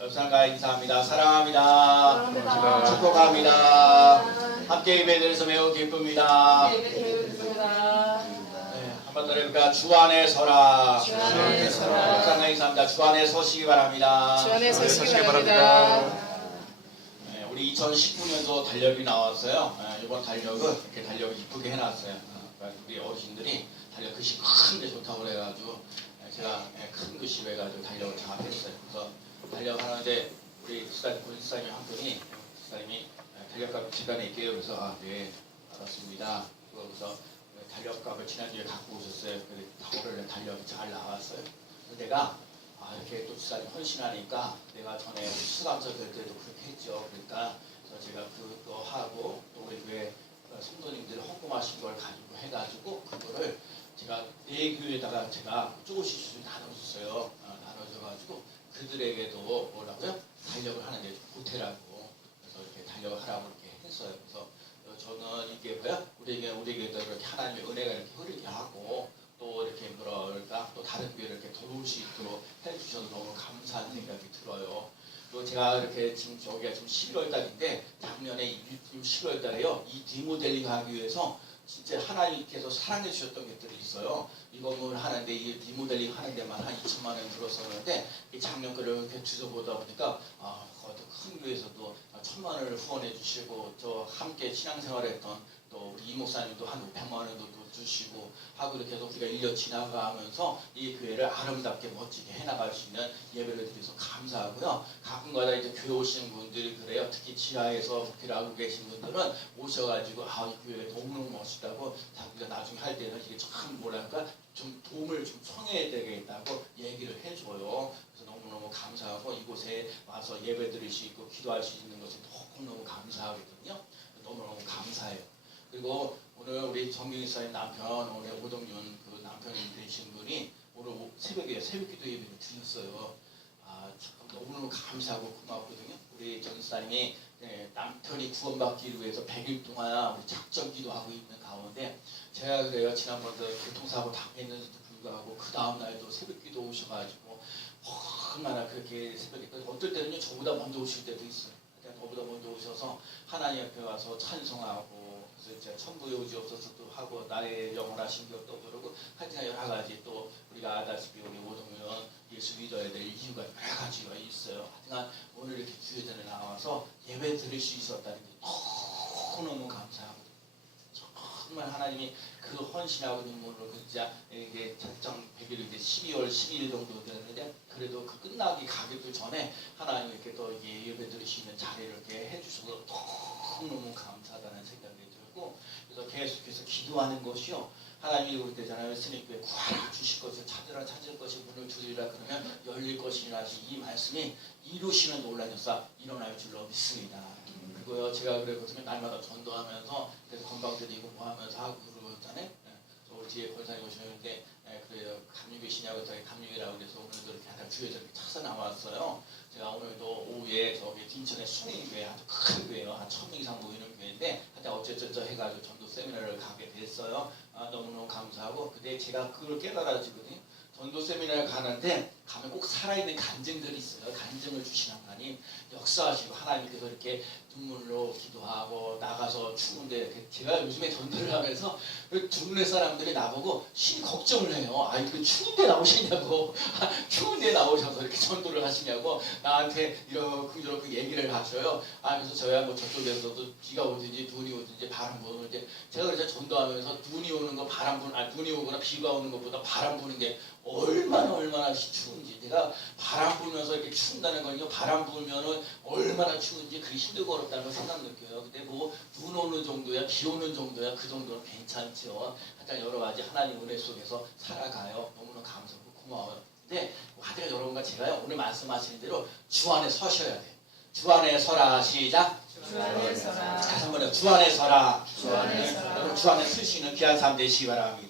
옆사람과 인사합니다. 사랑합니다. 사랑합니다. 축복합니다. 함께 예배드려서 매우 기쁩니다. 한번 더 해볼까? 주 안에 서라. 주 안에 서라. 옆사람과 인사합니다. 주 안에 서시기 바랍니다. 주 안에 서시기 바랍니다. 우리 2019년도 달력이 나왔어요. 이번 달력은 이렇게 달력을 이쁘게 해놨어요. 우리 어르신들이 달력 글씨 큰데 좋다고 그래가지고 제가 큰 글씨로 해가지고 달력을 장악했어요. 그래서 달력 하는데 우리 본사님 한 분이 본사님이 달력값을 지단에 있게요. 그래서 네 알았습니다. 그래서 달력값을 지난주에 갖고 오셨어요. 그래서 올해 달력이 잘 나왔어요. 그래서 내가 이렇게 또 지사님 헌신하니까 내가 전에 수감서 될 때도 그렇게 했죠. 그러니까 그래서 제가 그거 하고 또 우리 교회 성도님들 헌금하신 걸 가지고 해가지고 그거를 제가 내 교회에다가 제가 조금씩 나눠줬어요. 나눠줘가지고 그들에게도 뭐라고요? 달력을 하는데 보태라고 그래서 이렇게 달력을 하라고 이렇게 했어요. 그래서 저는 이게 뭐야? 우리에게도 이렇게 하나님의 은혜가 이렇게 흐르게 하고 또 이렇게 뭐랄까 또 다른 교회를 이렇게 도울 수 있도록 해주셔서 너무 감사한 생각이 들어요. 또 제가 이렇게 지금 저기가 지금 11월 달인데 작년에 11월 달에요 이 리모델링 하기 위해서 진짜 하나님께서 사랑해 주셨던 것들이 있어요. 이 건물을 하는데 이 리모델링 하는 데만 한 2천만 원 들었었는데 작년 거를 이렇게 뒤져보다 보니까 큰 교회에서도 1,000만 원을 후원해 주시고 저 함께 신앙생활했던 또 우리 이 목사님도 한 500만 원도 주시고 하고 이렇게 해서 우리가 1년 지나가면서 이 교회를 아름답게 멋지게 해나갈 수 있는 예배를 드려서 감사하고요. 가끔가다 이제 교회 오시는 분들이 그래요. 특히 지하에서 일하고 계신 분들은 오셔가지고 이 교회가 너무너무 멋있다고 자기가 나중에 할 때는 이게 참 뭐랄까 좀 도움을 좀 청해야 되겠다고 얘기를 해줘요. 그래서 너무너무 감사하고 이곳에 와서 예배 드릴 수 있고 기도할 수 있는 것에 너무너무 감사하거든요. 너무너무 감사해요. 그리고 오늘 우리 정경이사님 남편 오늘 오동윤 그 남편이 되신 분이 오늘 새벽기도 예배를 드렸어요. 참 너무너무 감사하고 고맙거든요. 우리 정기사님이 남편이 구원받기 위해서 100일 동안 우리 작전 기도하고 있는 가운데 제가 그래요. 지난번도 교통사고 당했는데도 불구하고 그 다음날도 새벽기도 오셔가지고 얼마나 그렇게 새벽에 어떨 때는요 저보다 먼저 오실 때도 있어요. 저보다 먼저 오셔서 하나님 앞에 와서 찬송하고 그래서 이제 천부의 의지 없어서도 하고 나의 영원하신 기억도 부르고 하여튼 여러 가지 또 우리가 아다시피 우리 오동면 예수 믿어야 될 이유가 여러 가지가 있어요. 하여튼 오늘 이렇게 주회전에 나와서 예배 드릴 수 있었다는 게 너무너무 감사하거든요. 정말 하나님이 그 헌신하고 눈물로 진짜 이게 적정 100일 이제 12월 12일 정도 됐는데 그래도 그 끝나기 가기도 전에 하나님 이렇게 또 이게 예배 드릴 수 있는 자리를 이렇게 해주셔서 너무너무 감사하다는 생각이 들고 그래서 계속해서 기도하는 것이요. 하나님이 우리 때잖아요. 스님교회 구하라 주실 것을 찾으라 찾을 것이 문을 두드리라 그러면 열릴 것이라 이 말씀이 이루시는 놀라운 역사 일어날 줄로 믿습니다. 그리고요 제가 그랬거든요. 날마다 전도하면서 그래서 건강드리고 뭐 하면서 하고 그러잖아요. 저 뒤에 권사님 오시는데 그래요. 감리교시냐고 저희 감리교라고 그래서 오늘도 이렇게 하다 주에 저렇게 차서 나왔어요. 제가 오늘도 오후에 저기 인천의 수민교회 아주 큰 교회요. 한 1,000명 이상 모이는 교회인데 하여튼 어쩌저쩌 해가지고 전도 세미나를 가게 됐어요. 너무너무 감사하고 근데 제가 그걸 깨달아지거든요. 전도 세미나를 가는데 가면 꼭 살아있는 간증들이 있어요. 간증을 주신 하나님 역사하시고 하나님께서 이렇게 눈물로 기도하고 나가서 추운데 제가 요즘에 전도를 하면서 주문의 사람들이 나보고 심 걱정을 해요. 이거 추운데 나오시냐고 추운데 나오셔서 이렇게 전도를 하시냐고 나한테 이렇게 얘기를 하셔요. 그래서 저야 뭐 저쪽에서도 비가 오든지 눈이 오든지 바람 부는데 제가 그래서 전도하면서 눈이 오는 거 바람 부는 눈이 오거나 비가 오는 것보다 바람 부는 게 얼마나 추운지 내가 바람 불면서 이렇게 추운다는 거니까 바람 불면은 얼마나 추운지 그게 힘들고 어렵다는 걸 생각 느껴요. 근데 뭐 눈 오는 정도야 비 오는 정도야 그 정도는 괜찮죠. 하여튼 여러 가지 하나님 은혜 속에서 살아가요. 너무나 감사하고 고마워요. 근데 하여튼 여러분과 제가요 오늘 말씀하시는 대로 주 안에 서셔야 돼요. 주 안에 서라 시작. 주 안에 서라. 다시 한번요. 주 안에 서라. 주 안에 서라. 여러분 주 안에 설 수 있는 귀한 삶 되시기 바랍니다.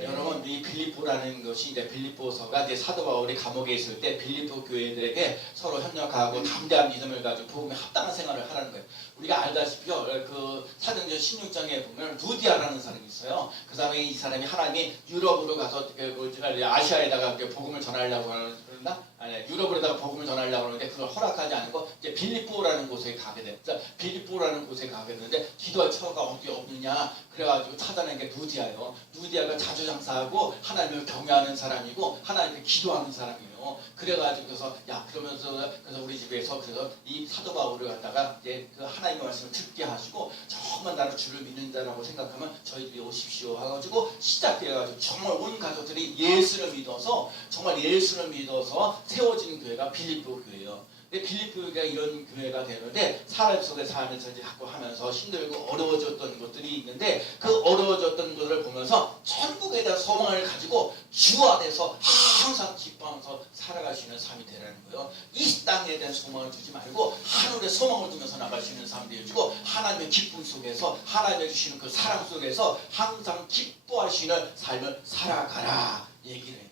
여러분 이 빌립보라는 것이 이제 빌립보서가 이제 사도 바울이 감옥에 있을 때 빌립보 교회들에게 서로 협력하고 담대한 믿음을 가지고 복음에 합당한 생활을 하라는 거예요. 우리가 알다시피요 그 사도행전 16장에 보면 루디아라는 사람이 있어요. 그 사람이 이 사람이 하나님이 유럽으로 가서 아시아에다가 복음을 전하려고 그런다. 아니, 유럽으로다가 복음을 전하려고 하는데 그걸 허락하지 않고 이제 빌립보라는 곳에 가게 됐어요. 빌립보라는 곳에 가게 됐는데 기도할 처가 어디 없느냐 그래가지고 찾아낸 게 누디아예요. 누디아가 자주 장사하고 하나님을 경외하는 사람이고 하나님께 기도하는 사람이에요. 그래가지고 그래서 야 그러면서 그래서 우리 집에서 그래서 이 사도 바울을 갖다가 이제 그 하나님의 말씀을 듣게 하시고 정말 나를 주를 믿는 자라고 생각하면 저희들이 오십시오 해가지고 시작돼가지고 정말 온 가족들이 예수를 믿어서 정말 예수를 믿어서 세워진 교회가 빌립보 교회예요. 근데 빌립보 교회가 이런 교회가 되는데 사람 속에 살면서 이제 자꾸 하면서 힘들고 어려워졌던 것들이 있는데 그 어려워졌던 것을 보면서 천국에 대한 소망을 가지고 주 안에서 항상 기뻐하면서 살아가시는 삶이 되라는 거예요. 이 땅에 대한 소망을 두지 말고 하늘에 소망을 두면서 나갈 수 있는 삶이 되어지고 하나님의 기쁨 속에서 하나님의 주시는 그 사랑 속에서 항상 기뻐하시는 삶을 살아가라 얘기를 해요.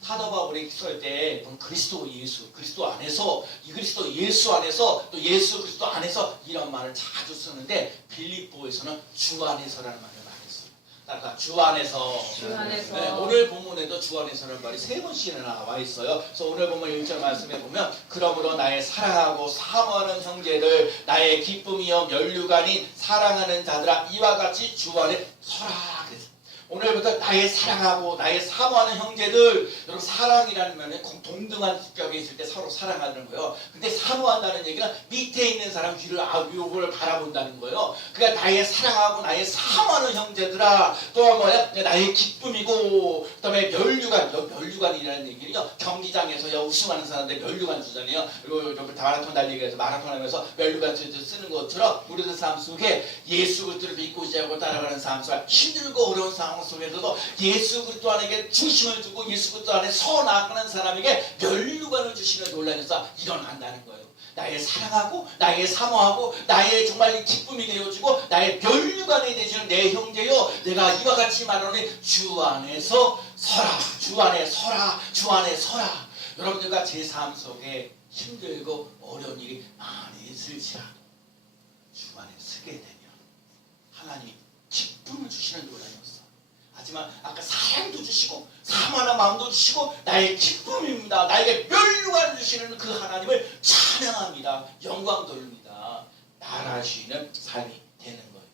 사도 바울이 설 때 그리스도 예수, 그리스도 안에서 이 그리스도 예수 안에서 또 예수 그리스도 안에서 이런 말을 자주 쓰는데 빌립보에서는 주 안에서라는 말을 많이 써요. 따라서 주 안에서. 주 안에서. 네, 오늘 본문에도 주 안에서라는 말이 3번씩이나 나와 있어요. 그래서 오늘 본문 1절 말씀에 보면 그러므로 나의 사랑하고 사모하는 형제들 나의 기쁨이여 면류관인 사랑하는 자들아 이와 같이 주 안에 서라 그랬어요. 오늘부터 나의 사랑하고 나의 사모하는 형제들 여러분 사랑이라는 말은 동등한 격에 있을 때 서로 사랑하는 거예요. 근데 사모한다는 얘기는 밑에 있는 사람 위를 바라본다는 거예요. 그러니까 나의 사랑하고 나의 사모하는 형제들아 또 뭐야 나의 기쁨이고 그 다음에 면류관이라는 얘기는요 경기장에서 우승하는 사람들 면류관 주잖아요. 그리고 마라톤 달리기에서 마라톤 하면서 면류관 쓰는 것처럼 우리들 삶 속에 예수 그리스도를 믿고 시작하고 따라가는 삶 속에 힘들고 어려운 상황 속에서도 예수 그리스도 안에게 중심을 두고 예수 그리스도 안에 서 나가는 사람에게 면류관을 주시는 놀라운 역사 일어난다는 거예요. 나의 사랑하고 나의 사모하고 나의 정말 기쁨이 되어지고 나의 면류관이 되시는 내 형제요 내가 이와 같이 말하노니 주 안에서 서라 주 안에 서라 주 안에 서라. 여러분들과 제 삶 속에 힘들고 어려운 일이 많이 있을지라도 주 안에 서게 되면 하나님이 기쁨을 주시는 놀라운 역사. 하지만 아까 사랑도 주시고 사모하는 마음도 주시고 나의 기쁨입니다. 나에게 면류관을 주시는 그 하나님을 찬양합니다. 영광 돌립니다. 나라시는 삶이 되는 거예요.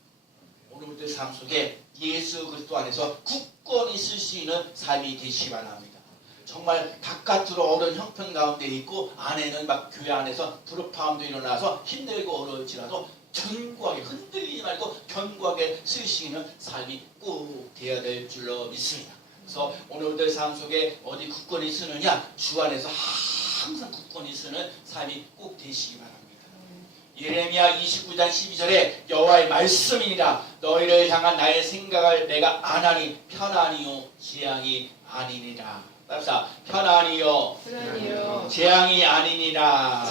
오늘부터 삶 속에 예수 그리스도 안에서 굳건히 쓸 수 있는 삶이 되시기 바랍니다. 정말 바깥으로 어려운 형편 가운데 있고 안에는 막 교회 안에서 불협화음도 일어나서 힘들고 어려울지라도 견고하게 흔들리지 말고 견고하게 쓰시는 삶이 꼭 되어야 될 줄로 믿습니다. 그래서 오늘들 삶 속에 어디 굳건히 쓰느냐 주 안에서 항상 굳건히 쓰는 삶이 꼭 되시기 바랍니다. 예레미야 29장 12절에 여호와의 말씀이니라 너희를 향한 나의 생각을 내가 아나니 편안이요 재앙이 아니니라. 따라서 편안이요 재앙이 아니니라.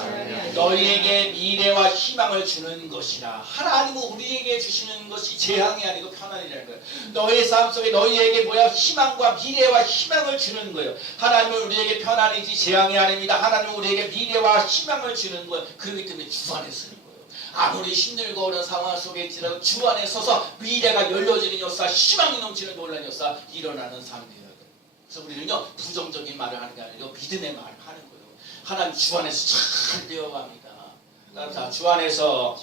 너희에게 미래와 희망을 주는 것이라. 하나님은 우리에게 주시는 것이 재앙이 아니고 편안이라는 거예요. 너희 삶 속에 너희에게 뭐야 희망과 미래와 희망을 주는 거예요. 하나님은 우리에게 편안이지 재앙이 아닙니다. 하나님은 우리에게 미래와 희망을 주는 거예요. 그렇기 때문에 주 안에 쓰는 거예요. 아무리 힘들고 어려운 상황 속에 있지라도 주 안에 서서 미래가 열려지는 역사 희망이 넘치는 놀라운 역사 일어나는 삶이에요. 그래서 우리는요 부정적인 말을 하는 게 아니라 믿음의 말을 하는 거예요. 하나님 주 안에서 잘 되어갑니다. 자, 주 안에서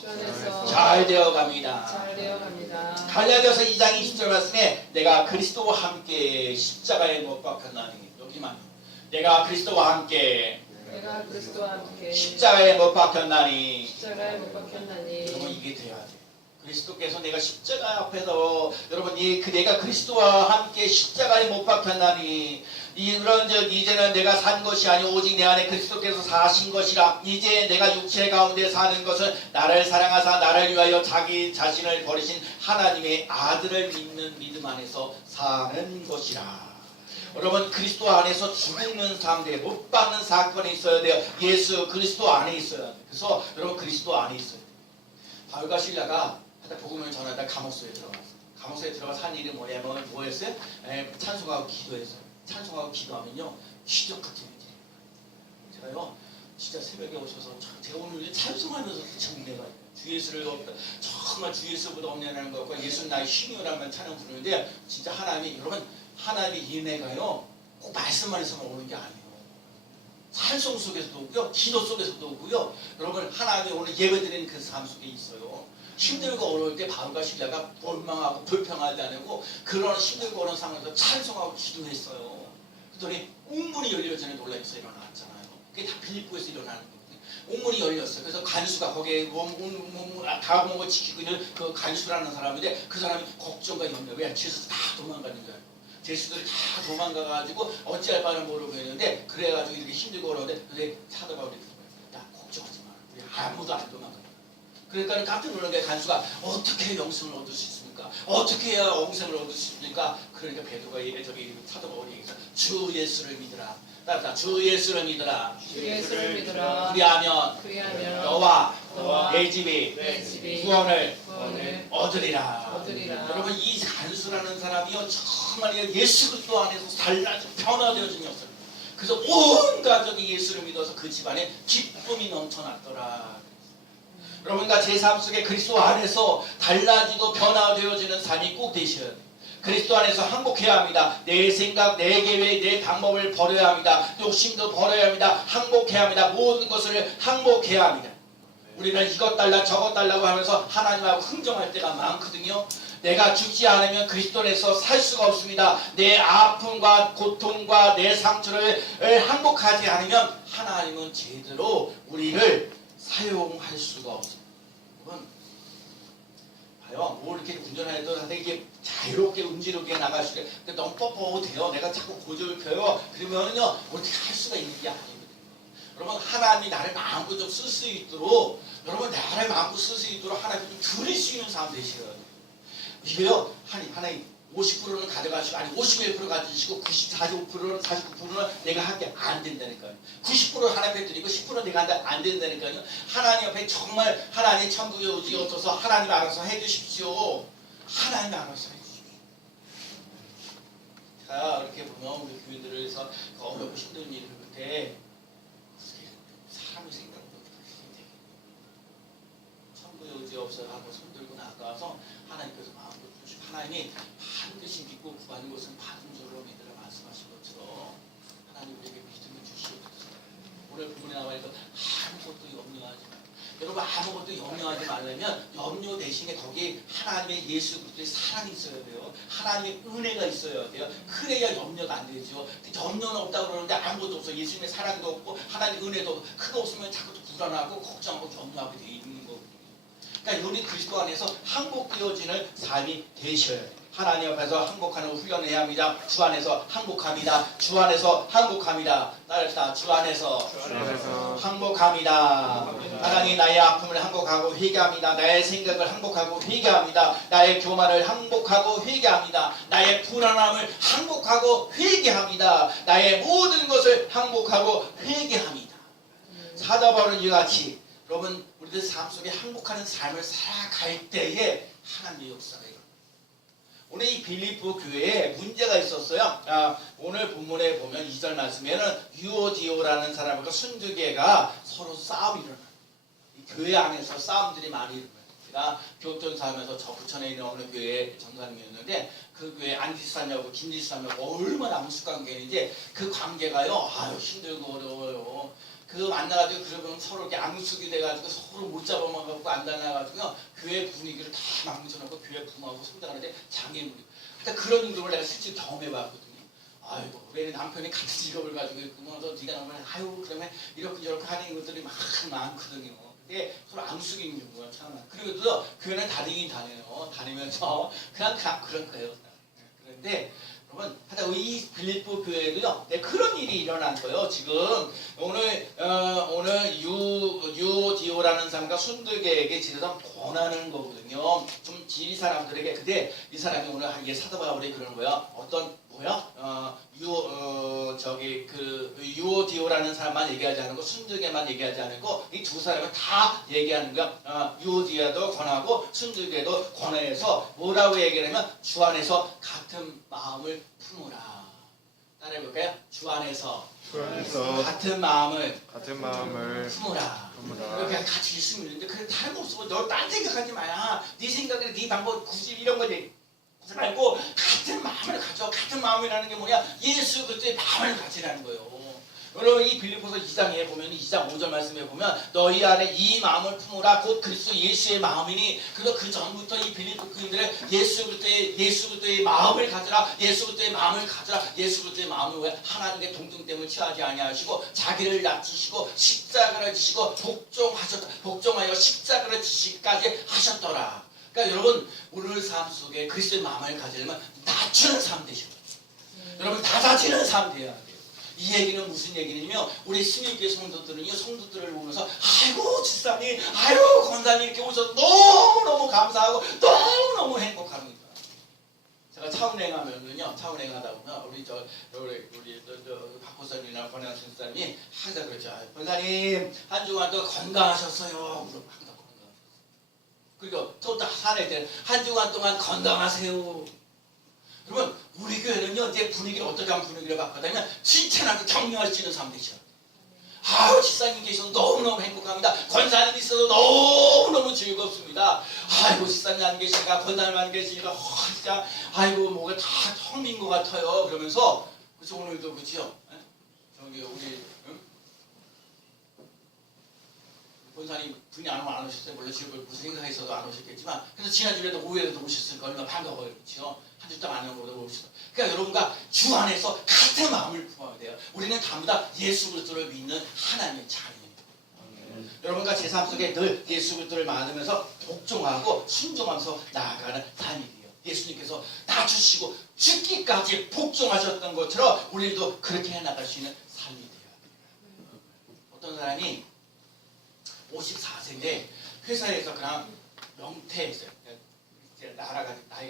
잘 되어갑니다. 갈라디아서 2장 20절 말씀에 내가 그리스도와 함께 십자가에 못 박혔나니 여기만 내가 그리스도와 함께 십자가에 못 박혔나니 여러분 이게 돼야 돼. 그리스도께서 내가 십자가 앞에서 여러분 내가 그리스도와 함께 십자가에 못 박혔나니 그런즉 이제는 내가 산 것이 아니오 오직 내 안에 그리스도께서 사신 것이라. 이제 내가 육체 가운데 사는 것은 나를 사랑하사 나를 위하여 자기 자신을 버리신 하나님의 아들을 믿는 믿음 안에서 사는 것이라. 여러분 그리스도 안에서 죽는 사람들이 못 박는 사건이 있어야 돼요. 예수 그리스도 안에 있어야 돼요. 그래서 여러분 그리스도 안에 있어야 돼요. 바울과 실라가 복음을 전하다 감옥소에 들어갔어요. 감옥소에 들어가서 한 일이 뭐냐면 뭐였어요? 찬송하고 기도했어요. 찬송하고 기도하면요 기적 같은 일이에요. 제가요 진짜 새벽에 오셔서 제가 오늘 찬송하면서 정내가 주 예수를 정말 주 예수보다 없냐는 것과 예수는 나의 힘이라는 찬양 부르는데 진짜 하나님이 여러분 하나님의 은혜가요 꼭 말씀만 해서만 오는 게 아니에요. 찬송 속에서도 오고요, 기도 속에서도 오고요. 여러분 하나님이 오늘 예배드리는 그 삶 속에 있어요. 힘들고 어려울 때 바울과 실라가 원망하고 불평하지 않고 그런 힘들고 어려운 상황에서 찬송하고 기도했어요. 그랬더니 옥문이 열려전에 놀라서 일어났잖아요. 그게 다 빌립보에서 일어나는 거거든요. 옥문이 열렸어요. 그래서 간수가 거기에 가옥목을 지키고 있는 그 간수라는 사람인데 그 사람이 걱정과 염려, 왜? 제수들 다 도망가는 거예요. 제수들이 다 도망가가지고 어찌할 바를 모르고 있는데 그래가지고 이렇게 힘들고 어려운데 근데 사도 바울이 그런 거예요. 야 걱정하지 마. 우리 아무도 안 도망가. 그러니까 깜짝 놀란 게 간수가 어떻게 영생을 얻을 수 있습니까? 어떻게 해야 영생을 얻을 수 있습니까? 그러니까 베드로가 저기 사도 바울이 얘기해서 주 예수를 믿으라. 따라서 주 예수를 믿으라. 주 예수를 믿으라. 그리하면 너와 내 집이 구원을 얻으리라. 여러분 이 간수라는 사람이요 정말 예수 그리스도 안에서 달라져 변화되어진 였어요. 그래서 온 가족이 예수를 믿어서 그 집안에 기쁨이 넘쳐났더라. 여러분과 제 삶 속에 그리스도 안에서 달라지고 변화되어지는 삶이 꼭 되셔야 돼요. 그리스도 안에서 항복해야 합니다. 내 생각, 내 계획, 내 방법을 버려야 합니다. 욕심도 버려야 합니다. 항복해야 합니다. 모든 것을 항복해야 합니다. 우리는 이것 달라 저것 달라고 하면서 하나님하고 흥정할 때가 많거든요. 내가 죽지 않으면 그리스도 안에서 살 수가 없습니다. 내 아픔과 고통과 내 상처를 항복하지 않으면 하나님은 제대로 우리를 사용할 수가 없습니다. 여러분 봐요. 뭐 이렇게 운전해도 이게 자유롭게 음지롭게 나갈 수 있게 너무 뻣뻣해요. 내가 자꾸 고집을 펴요. 그러면은요 어떻게 할 수가 있는 게 아니거든요. 여러분 하나님이 나를 마음껏 좀 쓸 수 있도록 여러분 나를 마음껏 쓸 수 있도록 하나님 좀 드릴 수 있는 사람 되셔야 돼요. 이게요 하나님 50%는 가져가시고 아니 51% 가지시고 94%는 49%는 내가 하게 안 된다니까요. 90% 하나님 드리고 10% 내가 안 된다니까요. 하나님 앞에 정말 하나님 천국에 오지 없어서 하나님 알아서 해주십시오. 하나님 알아서 해주십시오. 자 이렇게 보면 우리 교인들을 해서 어렵고 힘든 일을 할 때 사람이 생각보다 힘들게 천국에 오지 없어 하고 손들고 나가서 하나님께서 마음껏 주시고 하나님이 반드시 믿고 구하는 것은 받은 줄로 믿으라 말씀하신 것처럼 하나님 우리에게 믿음을 주시옵소서. 오늘 본문에 나와 있는 아무것도 염려하지 마요. 여러분 아무것도 염려하지 말려면 염려 대신에 거기에 하나님의 예수 그리스도의 사랑이 있어야 돼요. 하나님의 은혜가 있어야 돼요. 그래야 염려가 안 되죠. 염려는 없다고 그러는데 아무것도 없어. 예수님의 사랑도 없고 하나님의 은혜도 없고 그거 없으면 자꾸 불안하고 걱정하고 염려하게 돼 있는 거거든요. 그러니까 우리 그리스도 안에서 항복되어지는 삶이 되셔야 돼요. 하나님 앞에서 항복하는 훈련을 해야 합니다. 주 안에서 항복합니다. 주 안에서 항복합니다. 따라합시다. 주 안에서 항복합니다. 하나님 나의 아픔을 항복하고 회개합니다. 나의 생각을 항복하고 회개합니다. 나의 교만을 항복하고 회개합니다. 나의 불안함을 항복하고 회개합니다. 나의 모든 것을 항복하고 회개합니다. 사도 바울은 이와 같이 여러분 우리들 삶 속에 항복하는 삶을 살아갈 때에 하나님의 역사가 일어납니다. 오늘 이 빌립보 교회에 문제가 있었어요. 오늘 본문에 보면 2절 말씀에는 유오디오라는 사람과 순두계가 서로 싸움이 일어나요. 이 교회 안에서 싸움들이 많이 일어나요. 제가 교육전사 하면서 저 부천에 있는 어느 교회 전사님이었는데 그 교회 안지사님하고 김지사님하고 얼마나 무슨 관계인지 그 관계가요 힘들고 어려워요. 그 만나가지고 그러면 서로 이렇게 암숙이 돼가지고 서로 못 잡아먹고 안 다녀가지고요 교회 분위기를 다 망쳐놓고 교회 부모하고 손자하는데 장애물이. 하여튼 그런 행동을 내가 실제 경험해봤거든요. 아이고 왜 남편이 같은 직업을 가지고 있고 너 네가 나오면 아유 그러면 이렇게 저렇게 하는 것들이 많거든요. 근데 서로 암숙이 있는 거야 참. 그리고 또 교회는 다니긴 다녀요. 다니면서 그냥 그런 거예요. 그런데 여러분, 하여튼 이 빌립보 교회도요, 그런 일이 일어난 거예요. 지금 오늘 유디오라는 사람과 순두계에게 지도상 권하는 거거든요. 좀 지리 사람들에게. 근데 이 사람이 오늘 이게 사도 바울이 그러는 거야. 어떤 뭐야? 유오디오라는 사람만 얘기하지 않고 순두계만 얘기하지 않고 이 두 사람을 다 얘기하는 거야. 유오디오도 권하고 순두계도 권해서 뭐라고 얘기하냐면 주 안에서 같은 마음을 품으라. 따라해볼까요? 주 안에서 같은 마음을 품으라. 이렇게 같이 있으면 있는데 그래 다른 거 없어. 너 딴 생각하지 마야. 네 생각이나 네 방법 굳이 이런 거지 말고 같은 마음을 가져. 같은 마음이라는 게 뭐냐? 예수 그리스도의 마음을 가지라는 거예요. 여러분 이 빌립보서 2장에 보면 2장 5절 말씀에 보면 너희 안에 이 마음을 품으라 곧 그리스도 예수의 마음이니 그래서 그 전부터 이 빌립보 교인들의 예수 그리스도의 마음을 가져라 예수 그리스도의 마음을 가져라 예수 그리스도의 마음을 왜 하나님의 동등됨을 취하지 아니하시고 자기를 낮추시고 십자가를 지시고 복종하여 십자가를 지시기까지 하셨더라. 그러니까 여러분 오늘 삶 속에 그리스도의 마음을 가지려면 낮추는 삶 되셔야 돼요. 여러분 낮아지는 삶 돼야 돼요. 이 얘기는 무슨 얘기냐면 우리 신일교회 성도들은요 성도들을 보면서 아이고 집사님 아이고 권사님 이렇게 오셔서 너무너무 감사하고 너무너무 행복합니다. 제가 차운행 하면은요 차운행 하다 보면 우리 박호선이나 권양 선생님이 항상 그러죠. 권사님 한 주간 또 건강하셨어요. 항상 건강. 그리고 또 산에 때 한 주간 동안 건강하세요. 그러면 우리 교회는요 이제 분위기를 어떻게 하면 분위기를 바꿔다면 칭찬하고 격려할 수 있는 사람 되죠. 아유 집사님 계셔서 너무너무 행복합니다. 권사님 있어서 너무너무 즐겁습니다. 아이고 집사님 안 계시니까 권사님 안 계시니까 진짜 아이고 뭐가 다 텅 빈 것 같아요. 그러면서 그치 오늘도 그치요. 저기 우리 권사님 분이 안 오셨어요. 물론 지금 무슨 행사가 있어도 안 오셨겠지만 그래서 지난주에도 오후에도 오셨으니까 얼마나 반가워요. 그렇죠? 한 주 동안 안 오고도 오셨어. 그러니까 여러분과 주 안에서 같은 마음을 품어야 돼요. 우리는 전부 다 예수 그리스도를 믿는 하나님의 자녀예요. 여러분과 제 삶 속에 늘 예수 그리스도를 만나면서 복종하고 순종하면서 나아가는 삶이에요. 예수님께서 낮추시고 죽기까지 복종하셨던 것처럼 우리도 그렇게 해나갈 수 있는 삶이 돼요. 어떤 사람이 54세인데 회사에서 그냥 명퇴했어요. 이제 나이가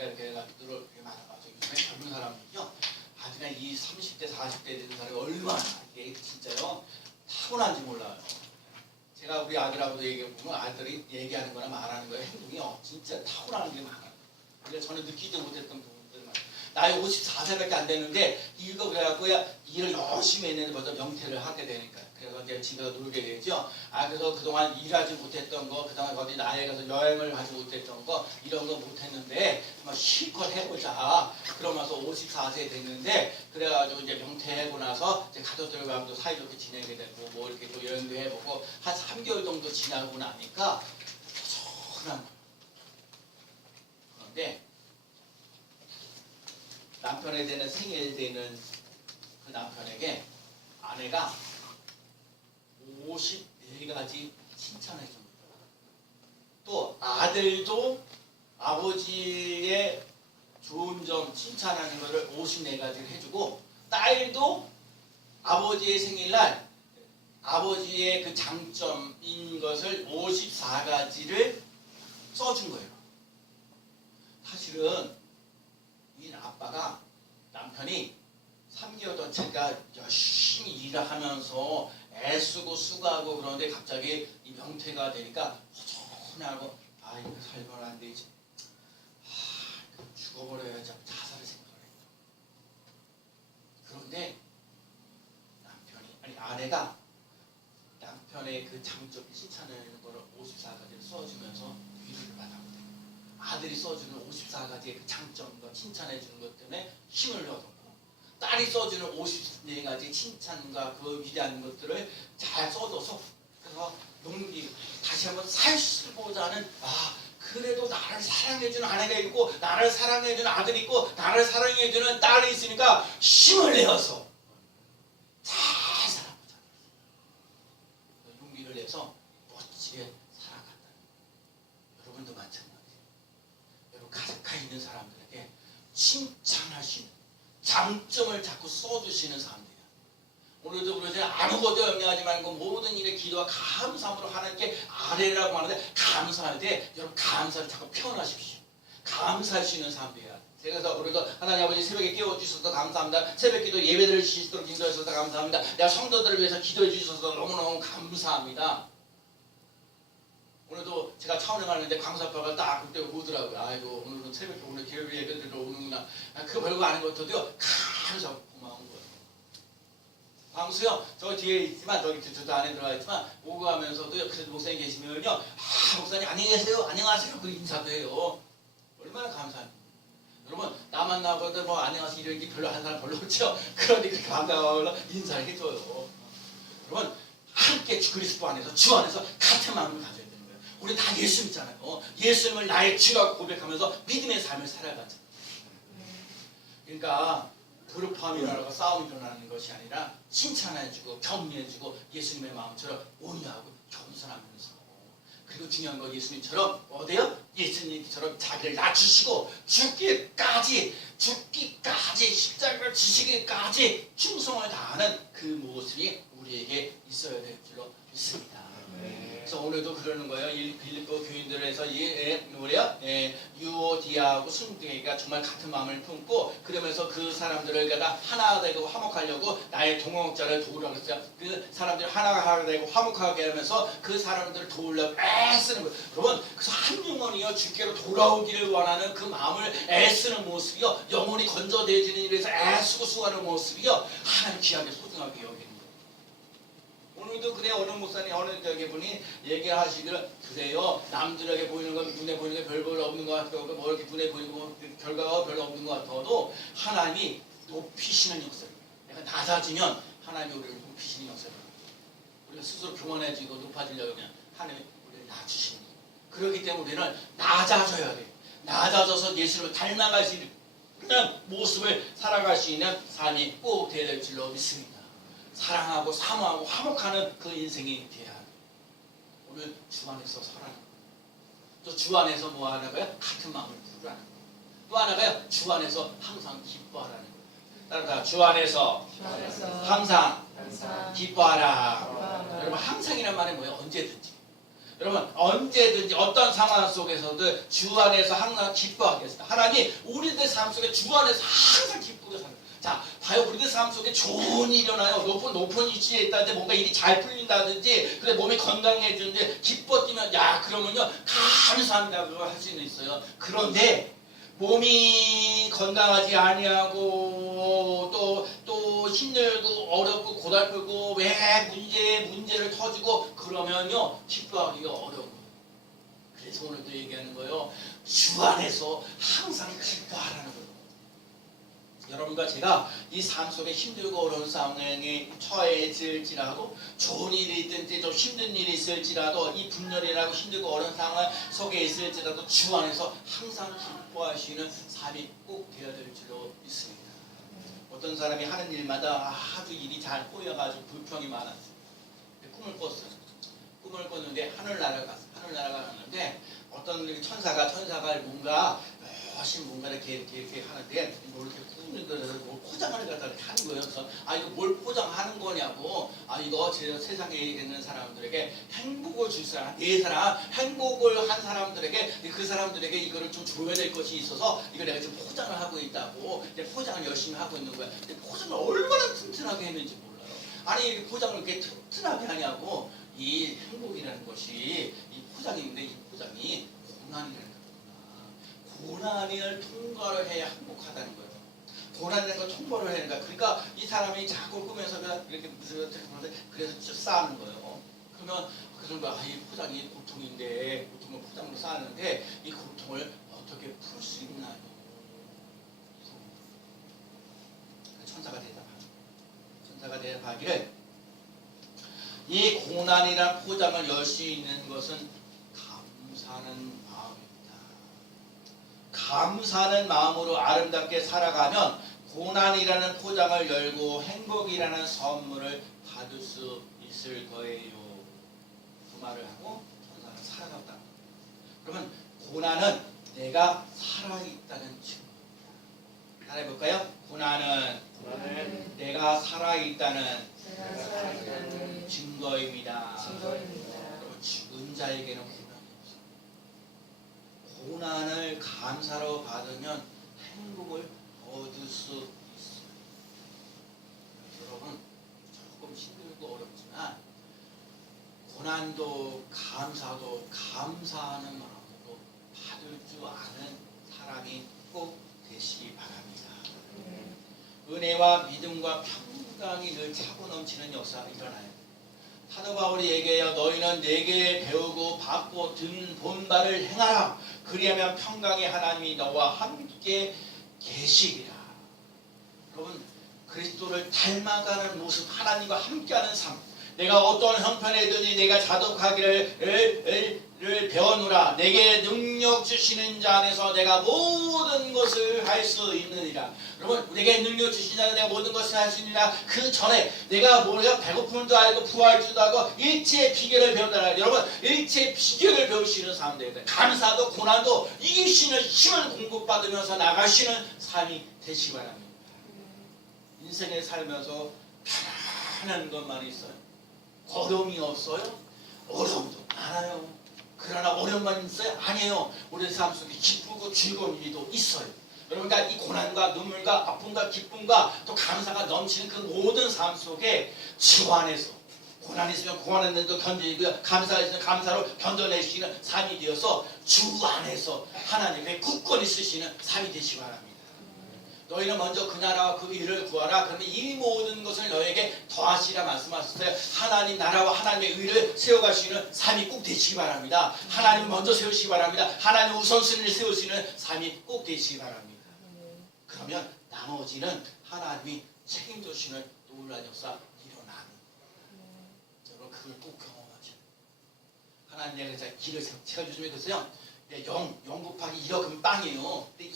이렇게 많아가지고 요즘에 젊은 사람이요. 아주 그냥 이 30대 40대 되는 사람이 얼마나 이게 진짜요 타고난지 몰라요. 제가 우리 아들하고도 얘기해보면 아들이 얘기하는 거나 말하는 거에 행동이요 진짜 타고나는 게 많아요. 그래서 저는 느끼지 못했던 부분들 많아요. 나이 54세밖에 안 됐는데 이거 그래갖고 일을 열심히 했는데 벌써 명퇴를 하게 되니까 그래서 이제 집에서 놀게 되죠. 그래서 그동안 일하지 못했던 거, 그동안 어디 나에 가서 여행을 가지 못했던 거 이런 거 못했는데 막 실컷 해보자. 그러면서 54세 됐는데 그래가지고 이제 명퇴하고 나서 이제 가족들과도 사이좋게 지내게 되고 뭐 이렇게 또 여행도 해보고 한 3개월 정도 지나고 나니까 소란한 거예요. 그런데 남편에 대한 생일 되는 그 남편에게 아내가 54가지 칭찬해 줍니다. 또 아들도 아버지의 좋은 점 칭찬하는 것을 54가지를 해주고 딸도 아버지의 생일날 아버지의 그 장점인 것을 54가지를 써준 거예요. 사실은 이 아빠가 남편이 3개월 동안 제가 열심히 일을 하면서 애쓰고 수고하고 그러는데 갑자기 이 명퇴가 되니까 허전하고 이거 살면 안 되지. 죽어버려야지 하고 자살을 생각을 했죠. 그런데 아내가 남편의 그 장점 칭찬하는 거를 54가지를 써주면서 위로를 받았거든요. 아들이 써주는 54가지의 그 장점과 칭찬해주는 것 때문에 힘을 얻었고 딸이 써주는 54가지 칭찬과 그 위대한 것들을 잘 써줘서 그래서 용기 다시 한번 살보자 하는 그래도 나를 사랑해주는 아내가 있고 나를 사랑해주는 아들이 있고 나를 사랑해주는 딸이 있으니까 힘을 내어서 잘 살아보자. 용기를 내서 멋지게 살아간다는 여러분도 마찬가지예요. 여러분 가득히 있는 사람들에게 칭찬할 수 있는 장점을 자꾸 써주시는 사람들이야. 오늘도 그러지 아무것도 염려하지 말고 모든 일에 기도와 감사함으로 하나님께 아뢰라고 하는데 감사할 때 여러분 감사를 자꾸 표현하십시오. 감사할 수 있는 사람들이야. 그래서 우리도 하나님 아버지 새벽에 깨워주셔서 감사합니다. 새벽기도 예배드릴 수 있도록 인도해 주셔서 감사합니다. 내가 성도들을 위해서 기도해 주셔서 너무너무 감사합니다. 오늘도 제가 차원에 가는데 광사파가 딱 그때 오더라고요. 아이고 오늘은 새벽에 오늘 예배드리러 오는구나. 그거 별거 아닌 것도요. 감사 고마운 거예요. 광수요. 저 뒤에 있지만 저도 안에 들어가 있지만 오고 가면서도요. 그래도 목사님 계시면요. 목사님 안녕히 계세요. 안녕하세요. 그 인사도 해요. 얼마나 감사합니다. 여러분 나 만나거든 뭐 안녕하세요 이런 게 별로 하는 사람 별로 없죠. 그러니까 반가워서 인사를 해줘요. 여러분 함께 그리스도 안에서 주 안에서 같은 마음을 가져야 되는 거예요. 우리 다 예수 믿잖아요. 예수님을 나의 주라고 고백하면서 믿음의 삶을 살아가죠. 그러니까 불협화음이 일어나고 싸움이 일어나는 것이 아니라 칭찬해주고 격려해주고 예수님의 마음처럼 온유하고 겸손하면서, 그리고 중요한 건 예수님처럼 어때요? 예수님처럼 자기를 낮추시고 죽기까지 십자가를 지시기까지 충성을 다하는 그 모습이 우리에게 있어야 될 줄로 믿습니다. 그래서 오늘도 그러는 거예요. 빌립보 교인들에서 유오디아하고 순디아가 정말 같은 마음을 품고, 그러면서 그 사람들을 갖다 하나 되고 화목하려고 나의 동역자를 도우라고 했어요. 그 사람들을 하나가 되고 화목하게 하면서 그 사람들을 도우려고 애쓰는 거예요. 여러분, 그래서 한 영혼이요 주께로 돌아오기를 원하는 그 마음을 애쓰는 모습이요, 영혼이 건져내지는 일에서 애쓰고 수고하는 모습이요, 하나님 귀하게 소중하게 여기는 거예요. 오늘도 그래, 어느 목사님 어느 저기 분이 얘기하시기를, 그래요 남들에게 보이는 건 눈에 보이는 게 별거 없는 것 같고 뭐 이렇게 눈에 보이는 거 결과가 별로 없는 것 같아도 하나님이 높이시는 역사를, 내가 낮아지면 하나님이 우리를 높이시는 역사를, 우리가 스스로 교만해지고 높아지려고 그냥 하나님이 우리를 낮추시는 거예요. 그렇기 때문에 우리는 낮아져야 돼요. 낮아져서 예수를 닮아갈 수 있는 모습을 살아갈 수 있는 삶이 꼭 되어야 될 줄로 믿습니다. 사랑하고 사모하고 화목하는 그 인생이 돼야 합니다. 오늘 주 안에서 서라는 거예요. 또 주 안에서 뭐 하는 거예요? 같은 마음을 부르라는 거예요. 또 하나가요, 주 안에서 항상 기뻐하라는 거예요. 따라서 주 안에서 항상 기뻐하라. 여러분, 항상이란 말이 뭐예요? 언제든지. 여러분, 언제든지 어떤 상황 속에서도 주 안에서 항상 기뻐하겠습니다. 하나님 우리들 삶 속에 주 안에서 항상 기쁘게 사는 거예요. 자, 봐요. 우리들 삶 속에 좋은 일이 일어나요. 높은 위치에 있다든지 뭔가 일이 잘 풀린다든지, 그래 몸이 건강해지는데 기뻐 뛰면, 야, 그러면요 감사합니다고 할 수는 있어요. 그런데 몸이 건강하지 아니하고 또 힘들고 어렵고 고달프고 왜 문제를 터지고 그러면요 기뻐하기가 어려운 거예요. 그래서 오늘도 얘기하는 거예요. 주 안에서 항상 기뻐하라는 거예요. 여러분과 제가 이 삶 속에 힘들고 어려운 상황에 처해질지라도, 좋은 일이 있든지 좀 힘든 일이 있을지라도, 이 분열이라고 힘들고 어려운 상황 속에 있을지라도 주 안에서 항상 기뻐하시는 삶이 꼭 되어야 될 줄로 믿습니다. 어떤 사람이 하는 일마다 아주 일이 잘 꼬여가지고 불평이 많았어요. 꿈을 꿨어요. 꿈을 꿨는데 하늘나라가 갔는데 어떤 천사가 뭔가 훨씬 뭔가 이렇게 하는데 뭐 이렇게 꾸미는 거를 뭐 포장을 갖다 이렇게 하는 거예요. 그래서 이거 뭘 포장하는 거냐고, 이거 세상에 있는 사람들에게 행복을 줄 사람, 내 사람 행복을 한 사람들에게, 그 사람들에게 이거를 좀 줘야 될 것이 있어서 이걸 내가 지금 포장을 하고 있다고, 이제 포장을 열심히 하고 있는 거야. 근데 포장을 얼마나 튼튼하게 했는지 몰라요. 아니 포장을 이렇게 튼튼하게 하냐고. 이 행복이라는 것이 이 포장인데, 이 포장이 고난이라는 거야. 고난을 통과를 해야 행복하다는 거예요. 고난이라는 걸 통과를 해야 되니까. 그러니까 이 사람이 자꾸 꾸면서 이렇게 무슨 그래서 진짜 쌓는 거예요. 그러면 그런 거야. 이 포장이 고통인데, 고통을 포장으로 쌓는데 이 고통을 어떻게 풀 수 있나요? 천사가 대답하기를, 이 고난이란 포장을 열 수 있는 것은 감사하는 마음입니다. 감사하는 마음으로 아름답게 살아가면 고난이라는 포장을 열고 행복이라는 선물을 받을 수 있을 거예요. 그 말을 하고 천사는 살아갔다. 그러면 고난은 내가 살아있다는 증거입니다. 따라해볼까요? 고난은 내가 살아있다는 증거입니다. 죽은 자에게는 고난이 없어요. 고난을 감사로 받으면 행복을 얻을 수 있어요. 여러분, 조금 힘들고 어렵지만 고난도 감사도 감사하는 마음으로 받을 줄 아는 사람이 꼭 되시기 바랍니다. 은혜와 믿음과 평강이 늘 차고 넘치는 역사가 일어나요. 사도 바울이 얘기해요. 너희는 내게 배우고 받고 본 바를 행하라. 그리하면 평강의 하나님이 너와 함께 계시리라. 여러분, 그리스도를 닮아가는 모습, 하나님과 함께하는 삶, 내가 어떤 형편에든지 내가 자독하기를 배워노라. 내게 능력 주시는 자 안에서 내가 모든 것을 할 수 있느니라. 여러분, 내게 능력 주시는 자는 내가 모든 것을 할 수 있느니라. 그 전에 내가 배고픔도 알고 부할 줄도 알고 일체의 비결을 배운다. 여러분, 일체의 비결을 배우시는 삶 되겠다. 감사도 고난도 이기시는 힘을 공급받으면서 나가시는 삶이 되시기 바랍니다. 인생에 살면서 편안한 것만 있어요. 어려움이 없어요. 어려움도 많아요. 그러나 어려움만 있어요? 아니에요. 우리 삶 속에 기쁘고 즐거운 일도 있어요. 여러분과 이 고난과 눈물과 아픔과 기쁨과 또 감사가 넘치는 그 모든 삶 속에 주 안에서 고난이 있으면 고난도 견디고 감사가 있으면 감사로 견뎌내시는 삶이 되어서 주 안에서 하나님의 굳건히 쓰시는 삶이 되시기 바랍니다. 너희는 먼저 그 나라와 그 일을 구하라. 그러면 이 모든 것을 너에게 더하시라 말씀하셨어요. 하나님 나라와 하나님의 의를 세워가시는 삶이 꼭 되시기 바랍니다. 하나님 먼저 세우시기 바랍니다. 하나님 우선순위를 세우시는 삶이 꼭 되시기 바랍니다. 그러면 나머지는 하나님이 책임져 주시는 놀라운 역사 일어나는. 여러분 그걸 꼭 경험하죠. 하나님 내가 길을 세워주시면 그랬어요. 0 곱하기 1억은 빵이에요. 근데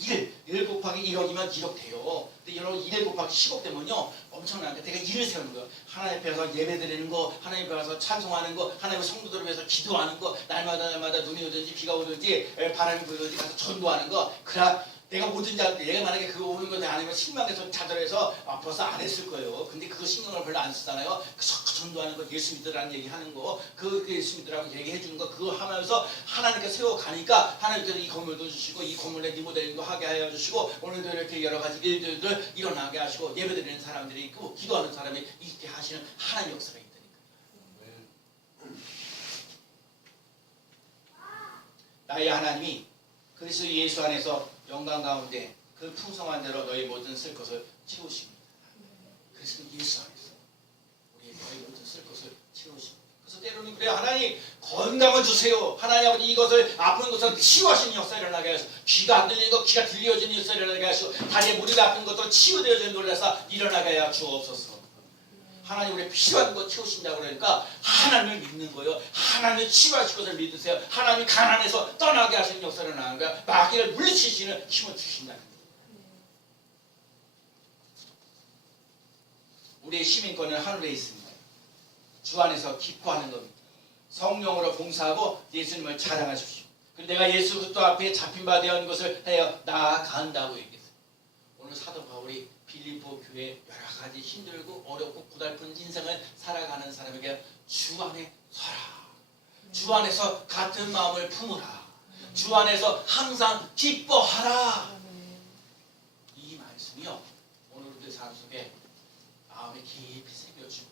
1 곱하기 1억이면 1억 돼요. 근데 여러분 1 곱하기 10억 되면요 엄청나게 내가 일을 세우는 거예요. 하나님 앞에서 예배 드리는 거, 하나님 앞에서 찬송하는 거, 하나님의 성도들을 위해서 기도하는 거, 날마다 눈이 오든지 비가 오든지 바람이 불든지 가서 전도하는 거. 그래 내가 뭐든지 할 때, 얘가 만약에 그거 오는 것에 아니면 실망해서 좌절해서 벌써 안 했을 거예요. 근데 그거 신경을 별로 안 쓰잖아요. 그 전도하는 거, 예수 믿으라는 얘기 하는 거, 그 예수 믿으라고 얘기해 주는 거, 그거 하면서 하나님께 세워가니까 하나님께서 이 건물도 주시고, 이 건물에 리모델링도 하게 하여 주시고, 오늘도 이렇게 여러 가지 일들을 일어나게 하시고, 예배드리는 사람들이 있고, 기도하는 사람이 있게 하시는 하나님 역사가 있다니까. 나의 하나님이 그리스도 예수 안에서 영광 가운데 그 풍성한 대로 너희 모든 쓸 것을 채우십니다. 그래서 예수 안에서 우리 너희 모든 쓸 것을 채우십니다. 그래서 때로는 그래요. 하나님 건강을 주세요. 하나님 아버지 이것을 아픈 것을 치유하시는 역사를 일어나게 하시고, 귀가 안 들리는 것 귀가 들려지는 역사를 일어나게 하시고, 다리에 무릎이 아픈 것도 치유되어지는 놀라서 일어나게 하여 주옵소서. 하나님 우리 필요한 것 채우신다고 그러니까 하나님을 믿는 거예요. 하나님을 치유하실 것을 믿으세요. 하나님이 가난해서 떠나게 하시는 역사를 나는 거야. 마귀를 물리치시는 힘을 주신다는 거예요. 우리의 시민권은 하늘에 있습니다. 주 안에서 기뻐하는 겁니다. 성령으로 봉사하고 예수님을 찬양하십시오. 그리고 내가 예수 그리스도 앞에 잡힌 바 되었는 것을 하여 나아간다고 얘기했어요. 오늘 사도 바울이 빌립보 교회 여러 가지 힘들고 어렵고 고달픈 인생을 살아가는 사람에게 주 안에 서라. 주 안에서 같은 마음을 품으라. 주 안에서 항상 기뻐하라. 이 말씀이요 오늘 우리 삶 속에 마음에 깊이 새겨지고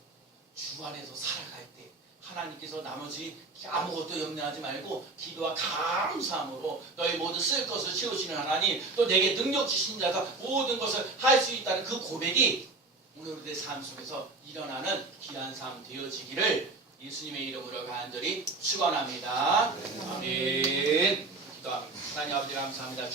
주 안에서 살아갈 때 하나님께서 나머지 아무것도 염려하지 말고 기도와 감사함으로 너희 모두 쓸 것을 채우시는 하나님, 또 내게 능력 주신 자가 모든 것을 할 수 있다는 그 고백이 오늘 우리의 삶 속에서 일어나는 귀한 삶 되어지기를 예수님의 이름으로 간절히 축원합니다. 아멘. 기도합니다. 하나님 아버지 감사합니다.